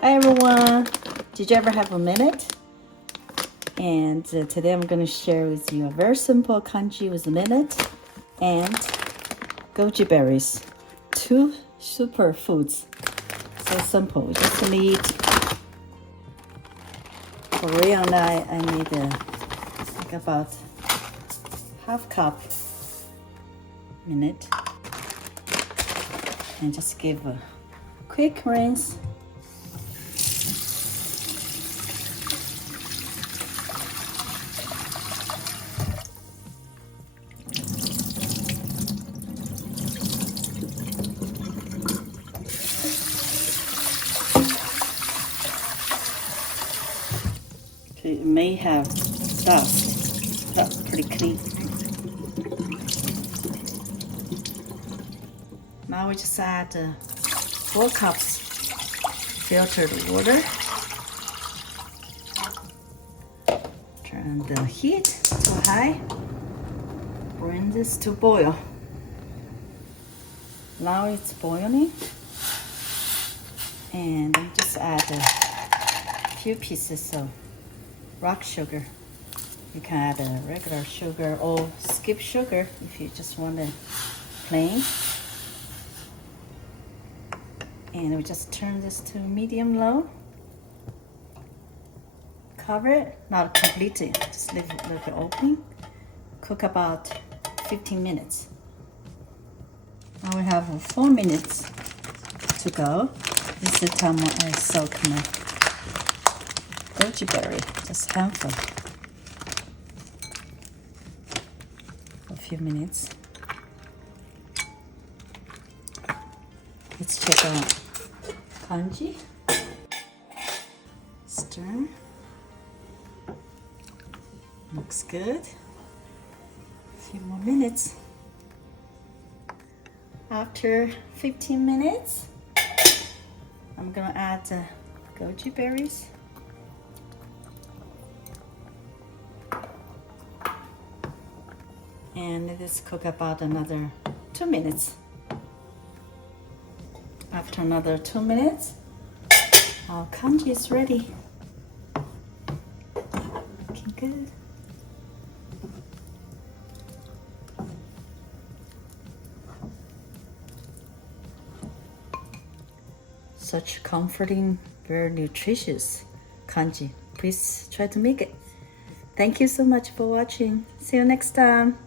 Hi everyone! Did you ever have a minute? And today I'm going to share with you a very simple kanji with a minute and goji berries. Two super foods. So simple. We just need, for Rio and I need like about half cup minute. And just give a quick rinse. It may have dust, but pretty clean. Now we just add 4 cups filtered water. Turn the heat to high. Bring this to boil. Now it's boiling. And just add a few pieces of rock sugar. You can add a regular sugar or skip sugar if you just want it plain. And we just turn this to medium-low. Cover it, not completely, just leave it a little bit open. Cook about 15 minutes. Now we have 4 minutes to go. This is the time I soak my goji berry, just handful. For a few minutes. Let's check out kanji. Stir. Looks good. A few more minutes. After 15 minutes, I'm gonna add the goji berries. And let this cook about another 2 minutes. After another 2 minutes, our kanji is ready. Looking good. Such comforting, very nutritious kanji. Please try to make it. Thank you so much for watching. See you next time.